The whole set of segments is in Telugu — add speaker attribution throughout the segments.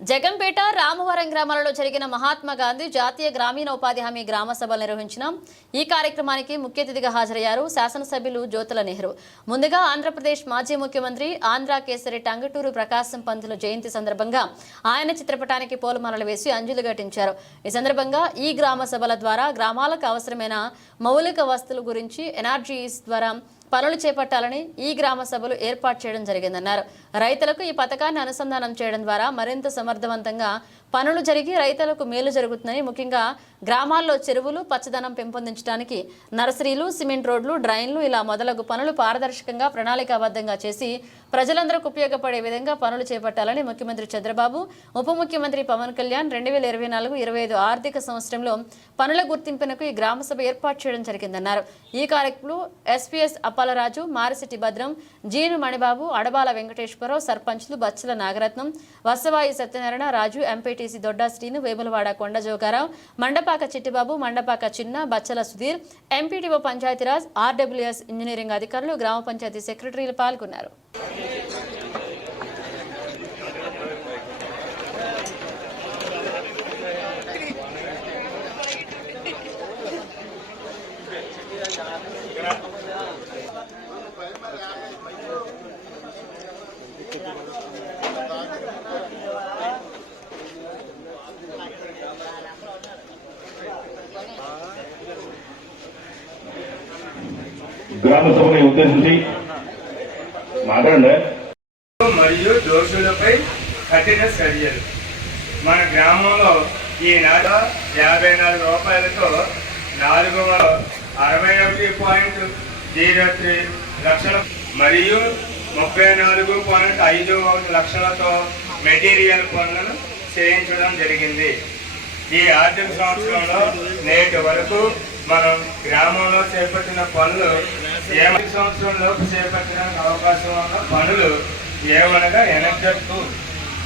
Speaker 1: జగంపేట రామవరం గ్రామాలలో జరిగిన మహాత్మా గాంధీ జాతీయ గ్రామీణ ఉపాధి హామీ గ్రామ సభలు నిర్వహించిన. ఈ కార్యక్రమానికి ముఖ్య అతిథిగా హాజరయ్యారు శాసనసభ్యులు జ్యోతుల నెహ్రూ. ముందుగా ఆంధ్రప్రదేశ్ మాజీ ముఖ్యమంత్రి ఆంధ్ర కేసరి టంగటూరు ప్రకాశం పంతుల జయంతి సందర్భంగా ఆయన చిత్రపటానికి పూలమాలలు వేసి అంజలి ఘటించారు. ఈ సందర్భంగా ఈ గ్రామ సభల ద్వారా గ్రామాలకు అవసరమైన మౌలిక వస్తువుల గురించి ఎన్ఆర్జీఈస్ ద్వారా పనులు చేపట్టాలని ఈ గ్రామ సభలు ఏర్పాటు చేయడం జరిగిందన్నారు. రైతులకు ఈ పథకాన్ని అనుసంధానం చేయడం ద్వారా మరింత సమర్థవంతంగా పనులు జరిగి రైతులకు మేలు జరుగుతుందని ముఖ్యంగా గ్రామాల్లో చెరువులు పచ్చదనం పెంపొందించడానికి నర్సరీలు సిమెంట్ రోడ్లు డ్రైన్లు ఇలా మొదలగు పనులు పారదర్శకంగా ప్రణాళికాబద్ధంగా చేసి ప్రజలందరికీ ఉపయోగపడే విధంగా పనులు చేపట్టాలని ముఖ్యమంత్రి చంద్రబాబు ఉప ముఖ్యమంత్రి పవన్ కళ్యాణ్ రెండు వేల ఇరవై నాలుగు ఇరవై ఐదు ఆర్థిక సంవత్సరంలో పనుల గుర్తింపునకు ఈ గ్రామ సభ ఏర్పాటు చేయడం జరిగిందన్నారు. ఈ కార్యక్రమంలో ఎస్పీఎస్ అప్పాలరాజు మారిసిటి భద్రం జీను మణిబాబు అడబాల వెంకటేశ్వరరావు సర్పంచ్లు Bachala Nagaratnam Vasavai Satyanarayana Raju MPTC Dodda Srinu Vemulawada Konda Jogarao Mandapaka Chittibabu Mandapaka Chinna Bachala Sudheer MPTO Panchayati Raj RWS engineering అధికారులు గ్రామ పంచాయతీ సెక్రటరీలు పాల్గొన్నారు.
Speaker 2: గ్రామ సభని ఉద్దేశించి మాట్లాడండి.
Speaker 3: మరియు దోషులపై కఠిన చర్యలు. మన గ్రామంలో ఈనాడు యాభై నాలుగు రూపాయలతో నాలుగు వందల అరవై ఒకటి పాయింట్ జీరో త్రీ లక్షల మరియు ముప్పై నాలుగు పాయింట్ ఐదు ఒకటి లక్షలతో మెటీరియల్ పనులను చేయించడం జరిగింది. ఈ ఆర్థిక సంవత్సరంలో నేటి వరకు మనం గ్రామంలో చేపట్టిన పనులు ఏ సంవత్సరంలోపు చేపట్టడానికి అవకాశం ఉన్న పనులు ఏమనగా ఎనర్జెట్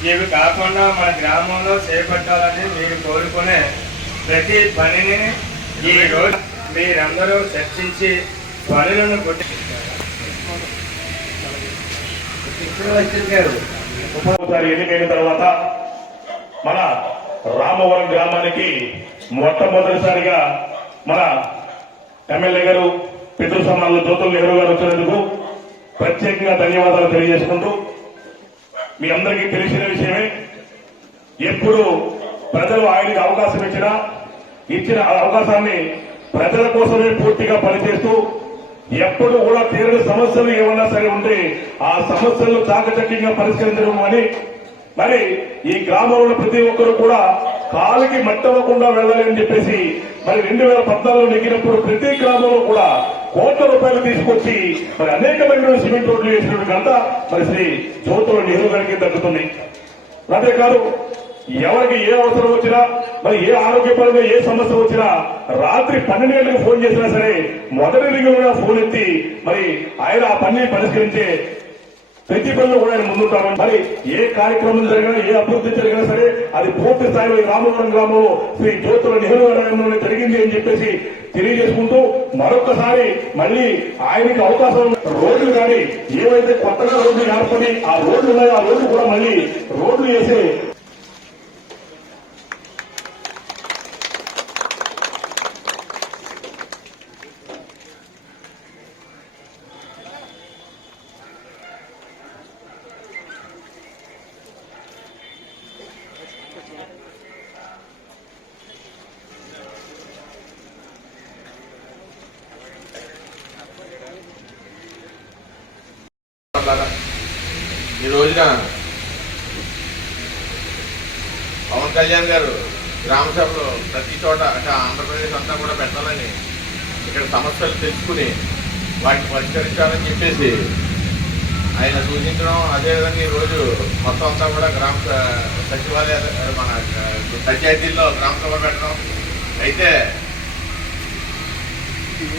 Speaker 3: ఇవి కాకుండా మన గ్రామంలో చేపట్టాలని మీరు కోరుకునే ప్రతి పనిని ఈ రోజు మీరందరూ చర్చించి పనులను గుర్తి
Speaker 2: ఒకసారి ఎన్నికైన తర్వాత మన రామవరం గ్రామానికి మొట్టమొదటిసారిగా మన ఎమ్మెల్యే గారు పితృ సమానులు జ్యోతుల నెహ్రూ గారు వచ్చినందుకు ప్రత్యేకంగా ధన్యవాదాలు తెలియజేసుకుంటూ మీ అందరికీ తెలిసిన విషయమే ఎప్పుడు ప్రజలు ఆయనకి అవకాశం ఇచ్చినా ఇచ్చిన ఆ అవకాశాన్ని ప్రజల కోసమే పూర్తిగా పనిచేస్తూ ఎప్పుడు కూడా తీరని సమస్యలు ఏమన్నా సరే ఉంటే ఆ సమస్యలను చాకచక్యంగా పరిష్కరించడం అని. మరి ఈ గ్రామంలో ప్రతి ఒక్కరు కూడా కాలికి మట్టవ్వకుండా వెళ్ళాలి అని చెప్పేసి మరి రెండు వేల పద్నాలుగులో నెగ్గినప్పుడు ప్రతి గ్రామంలో కూడా కోట్ల రూపాయలు తీసుకొచ్చి మరి అనేకమైన సిమెంట్ రోడ్లు వేసినటువంటి ఘనత మరి శ్రీ జ్యోతుల నెహ్రూ గారికి దక్కుతుంది అంతేకాదు ఎవరికి ఏ అవసరం వచ్చినా మరి ఏ ఆరోగ్యపరంగా ఏ సమస్య వచ్చినా రాత్రి పన్నెండు గంటలకు ఫోన్ చేసినా సరే మొదటి రింగులో ఫోన్ ఎత్తి మరి ఆయన ఆ పనిని పరిష్కరించే ప్రతి పనులు కూడా ఆయన ముందుంటారు మరి ఏ కార్యక్రమం జరిగినా ఏ అభివృద్ధి జరిగినా సరే అది పూర్తి స్థాయిలో ఈ రామవరం గ్రామంలో శ్రీ జ్యోతుల నెహ్రూ గారి జరిగింది అని చెప్పేసి తెలియజేసుకుంటూ మరొకసారి మళ్ళీ ఆయనకి అవకాశం రోడ్లు కానీ ఏవైతే కొత్తగా రోడ్లు ఏర్పడి ఆ రోడ్లు ఉన్నాయో ఆ రోడ్లు కూడా మళ్ళీ రోడ్లు వేసే
Speaker 4: ఈ రోజున పవన్ కళ్యాణ్ గారు గ్రామ సభలో ప్రతి చోట అంటే ఆంధ్రప్రదేశ్ అంతా కూడా పెట్టాలని ఇక్కడ సమస్యలు తెలుసుకుని వాటిని పరిష్కరించాలని చెప్పేసి ఆయన సూచించడం. అదేవిధంగా ఈ రోజు మొత్తం అంతా కూడా గ్రామ సచివాలయాలు సచివాలయ మన పంచాయతీల్లో గ్రామ సభ పెట్టడం. అయితే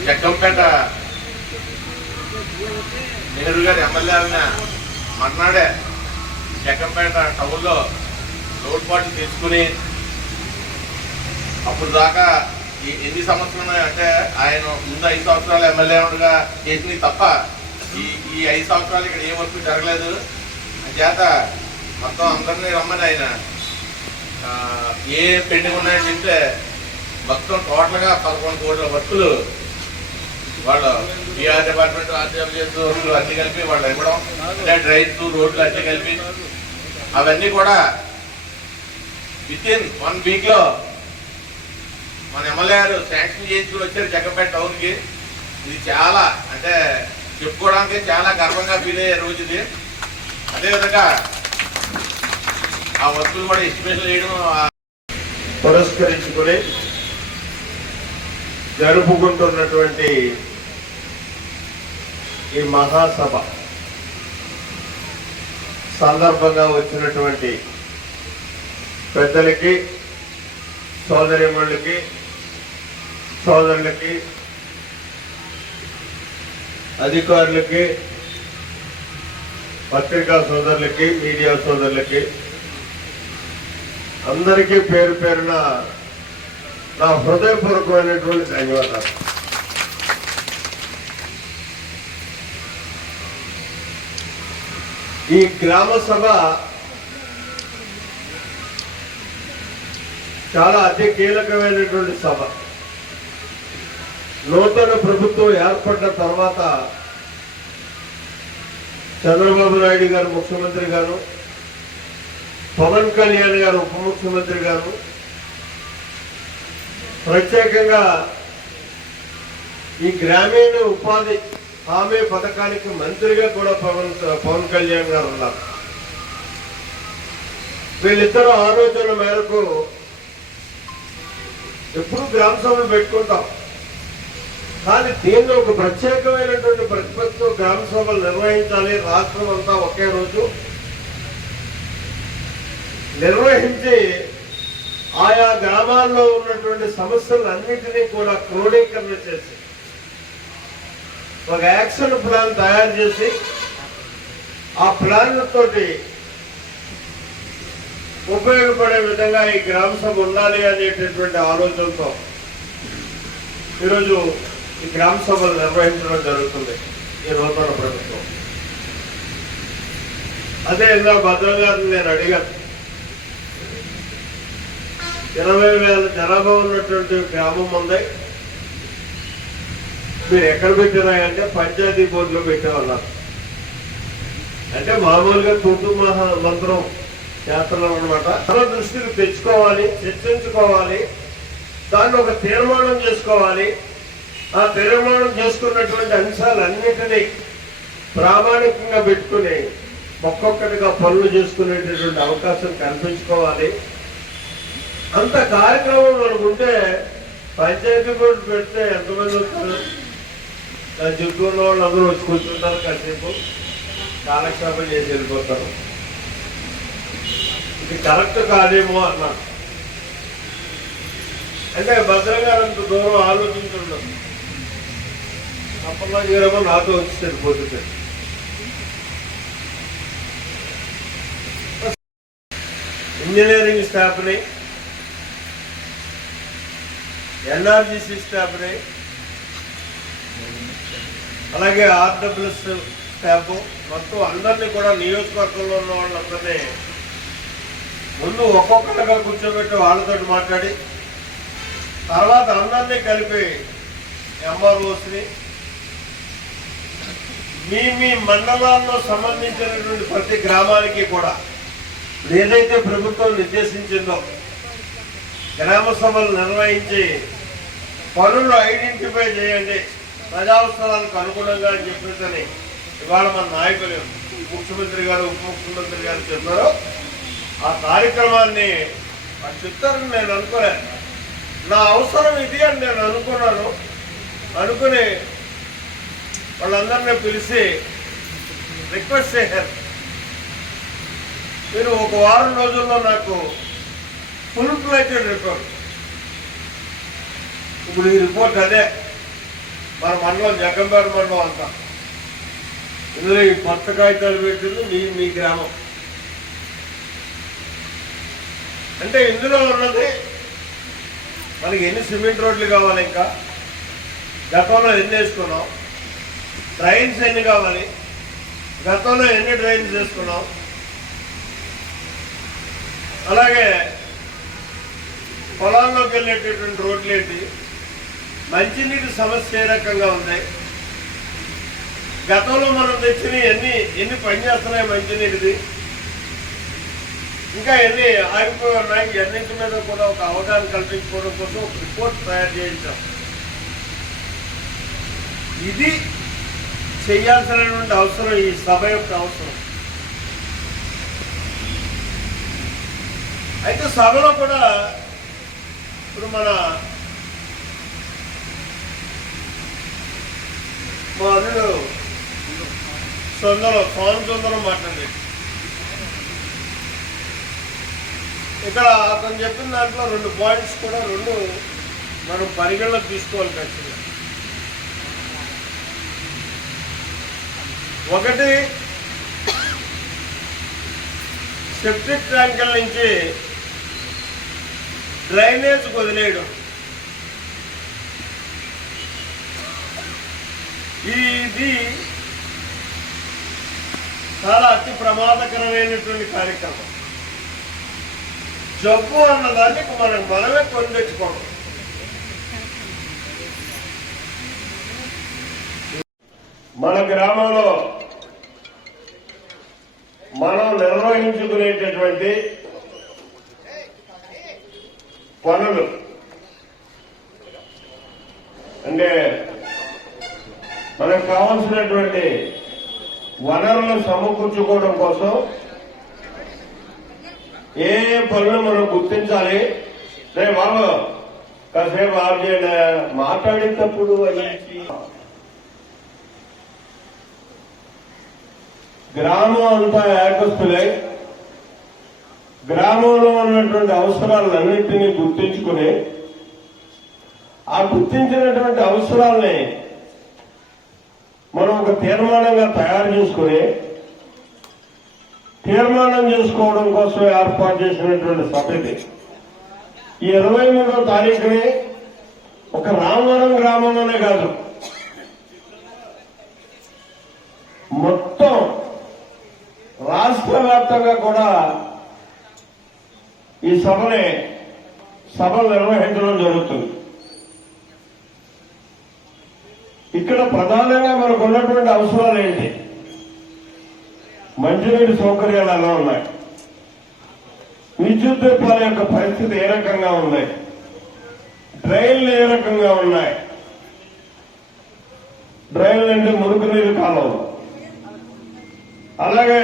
Speaker 4: జగ్గంపేట నెహ్రూ గారు ఎమ్మెల్యే అయిన మర్నాడే జగ్గంపేట టౌన్లో లోటుపాట్లు తీసుకుని అప్పుడు దాకా ఈ ఎన్ని సంవత్సరాలు అంటే ఆయన ముందు ఐదు సంవత్సరాలు ఎమ్మెల్యే ఉండగా చేసినవి తప్ప ఈ ఈ ఐదు సంవత్సరాలు ఇక్కడ ఏ వర్క్ జరగలేదు. చేత మొత్తం అందరినీ రమ్మని ఆయన. ఏ పెండింగ్ ఉన్నాయని చెప్తే మొత్తం టోటల్గా పదకొండు కోట్ల వర్కులు వాళ్ళు బీఆర్ డిపార్ట్మెంట్ ఆర్టీఎఫ్ఎస్ అన్ని కలిపి వాళ్ళు ఇవ్వడం అంటే రైతులు రోడ్లు అన్ని కలిపి అవన్నీ కూడా విత్ ఇన్ వన్ వీక్లో మన ఎమ్మెల్యే గారు శాంక్షన్ చేయించుకుని వచ్చారు జగ్గంపేట టౌన్కి. ఇది చాలా అంటే చెప్పుకోవడానికి చాలా గర్వంగా ఫీల్ అయ్యే రోజు ఇది. అదేవిధంగా ఆ వస్తువులు కూడా ఎస్టిమేషన్ చేయడం ఆ
Speaker 5: పురస్కరించుకుని జరుపుకుంటున్నటువంటి ఈ మహాసభ సందర్భంగా వచ్చినటువంటి పెద్దలకి సోదరిమణులకి సోదరులకి అధికారులకి పత్రికా సోదరులకి మీడియా సోదరులకి అందరికీ పేరు పేరున నా హృదయపూర్వకమైనటువంటి ధన్యవాదాలు. ఈ గ్రామ సభ చాలా అతి కీలకమైనటువంటి సభ. నూతన ప్రభుత్వం ఏర్పడిన తర్వాత చంద్రబాబు నాయుడు గారు ముఖ్యమంత్రి గారు పవన్ కళ్యాణ్ గారు ఉప ముఖ్యమంత్రి గారు ప్రత్యేకంగా ఈ గ్రామీణ ఉపాధి హామీ పథకానికి మంత్రిగా కూడా పవన్ పవన్ కళ్యాణ్ గారు ఉన్నారు. వీళ్ళిద్దరు ఆలోచన మేరకు ఎప్పుడు గ్రామ సభలు పెట్టుకుంటాం. కానీ దీనిలో ఒక ప్రత్యేకమైనటువంటి ప్రతిపత్తితో గ్రామ సభలు నిర్వహించాలి రాష్ట్రం అంతా ఒకే రోజు. నిర్వహించి ఆయా గ్రామాల్లో ఉన్నటువంటి సమస్యలన్నింటినీ కూడా క్రోడీకరణ చేసి ఒక యాక్షన్ ప్లాన్ తయారు చేసి ఆ ప్లాన్ తోటి ఉపయోగపడే విధంగా ఈ గ్రామ సభ ఉండాలి అనేటటువంటి ఆలోచనతో ఈరోజు ఈ గ్రామ సభలు నిర్వహించడం జరుగుతుంది ఈ నూతన ప్రభుత్వం. అదే ఇందా భద్రం గారిని నేను అడిగాను. ఇరవై వేల జనాభా ఉన్నటువంటి గ్రామం ఉంది. మీరు ఎక్కడ పెట్టినాయంటే పంచాయతీ బోర్డులో పెట్టేవాళ్ళం అంటే మామూలుగా తూతు మహా మంత్రం చేస్తున్నాం అనమాట మన దృష్టికి తెచ్చుకోవాలి చర్చించుకోవాలి దాన్ని ఒక తీర్మానం చేసుకోవాలి. ఆ తీర్మానం చేసుకున్నటువంటి అంశాలన్నిటినీ ప్రామాణికంగా పెట్టుకుని ఒక్కొక్కటిగా పనులు చేసుకునేటటువంటి అవకాశం కల్పించుకోవాలి. అంత కార్యక్రమం మనకు ఉంటే పంచాయతీ బోర్డు పెడితే ఎంతమంది వస్తారు? దాని చుట్టూ ఉన్న వాళ్ళు అందరూ వచ్చి కూర్చుంటారు కాసేపు. కాలక్షేపం చేసి వెళ్ళిపోతారు. ఇది కరెక్ట్ కాదేమో అన్న. అంటే భద్రం గారు అంత దూరం ఆలోచించడం. అప్పట్లో చేయడమో నాతో వచ్చి సరిపోతుంది. ఇంజనీరింగ్ స్టాఫ్ని ఎన్ఆర్జీసీ స్టాఫ్ని అలాగే ఆర్డబ్ల్యూఎస్ స్టాఫ్ మొత్తం అందరినీ కూడా నియోజకవర్గంలో ఉన్న వాళ్ళందరినీ ముందు ఒక్కొక్కరిగా కూర్చోబెట్టి వాళ్ళతో మాట్లాడి తర్వాత అందరినీ కలిపి ఎంఆర్ఓస్ని మీ మీ మండలాల్లో సంబంధించినటువంటి ప్రతి గ్రామానికి కూడా ఏదైతే ప్రభుత్వం నిర్దేశించిందో గ్రామ సభలు నిర్వహించి పనులు ఐడెంటిఫై చేయండి. ప్రజావసరాలకు అనుగుణంగా అని చెప్పేసి ఇవాళ మన నాయకులు ముఖ్యమంత్రి గారు ఉప ముఖ్యమంత్రి గారు చెప్పారు. ఆ కార్యక్రమాన్ని చెప్తారని నేను అనుకోలేదు నా అవసరం ఇది అని నేను అనుకున్నాను. అనుకుని వాళ్ళందరినీ పిలిచి రిక్వెస్ట్ చేశారు. మీరు ఒక వారం రోజుల్లో నాకు ఫుల్ ప్లేటెడ్ రిపోర్ట్. ఇప్పుడు ఈ రిపోర్ట్ అదే. మన మండలం జగ్గంపేట మండలం అంతా. ఇందులో ఈ కొత్త కాగితాలు పెట్టింది మీ మీ గ్రామం. అంటే ఇందులో ఉన్నది మనకి ఎన్ని సిమెంట్ రోడ్లు కావాలి ఇంకా? గతంలో ఎన్ని వేసుకున్నాం? డ్రైన్స్ ఎన్ని కావాలి? గతంలో ఎన్ని డ్రైన్స్ వేసుకున్నాం? అలాగే పొలాల్లోకి వెళ్ళేటటువంటి రోడ్లు ఏంటి మంచినీటి సమస్య ఏ రకంగా ఉంది? గతంలో మనం తెచ్చిన ఎన్ని ఎన్ని పనిచేస్తున్నాయి మంచినీటిది? ఇంకా ఎన్ని ఆగిపోయి ఉన్నాయి ఇవన్నింటి మీద కూడా ఒక అవగాహన కల్పించుకోవడం కోసం ఒక రిపోర్ట్ తయారు చేయించాం. ఇది చేయాల్సినటువంటి అవసరం ఈ సభ యొక్క అవసరం. అయితే సభలో కూడా ఇప్పుడు మన మా అల్లుడు సొందరం పవన్ సుందరం మాట్లాడేది ఇక్కడ అతను చెప్పిన దాంట్లో రెండు పాయింట్స్ కూడా రెండు మనం పరిగణలోకి తీసుకోవాలి ఖచ్చితంగా. ఒకటి సెప్టిక్ ట్యాంకుల నుంచి డ్రైనేజ్ వదిలేయడం. ఇది చాలా అతి ప్రమాదకరమైనటువంటి కార్యక్రమం. జబ్బు అన్నదాన్ని మనం మనమే కొని తెచ్చుకోవడం మన గ్రామంలో మనం నిర్వహించుకునేటటువంటి పనులు అంటే మనకు కావాల్సినటువంటి వనరులను సమకూర్చుకోవడం కోసం ఏ పనులు మనం గుర్తించాలి? రే బాబు కాసేపు ఆఫ్ చేయండి మాట్లాడేటప్పుడు గ్రామం అంతా ఏకస్తులై గ్రామంలో ఉన్నటువంటి అవసరాలన్నింటినీ గుర్తించుకుని ఆ గుర్తించినటువంటి అవసరాలని మనం ఒక తీర్మానంగా తయారు చేసుకుని తీర్మానం చేసుకోవడం కోసం ఏర్పాటు చేసినటువంటి సభ ఇది ఈ ఇరవై మూడో తారీఖుని ఒక రామవరం గ్రామంలోనే కాదు. మొత్తం రాష్ట్ర వ్యాప్తంగా కూడా ఈ సభని సభలు నిర్వహించడం జరుగుతుంది. ఇక్కడ ప్రధానంగా మనకు ఉన్నటువంటి అవసరాలు ఏంటి? మంచినీటి సౌకర్యాలు ఎలా ఉన్నాయి. విద్యుత్ దీపాల యొక్క పరిస్థితి ఏ రకంగా ఉన్నాయి డ్రైన్లు ఏ రకంగా ఉన్నాయి? డ్రైన్లు అంటే మురుగు నీరు కాలువలు. అలాగే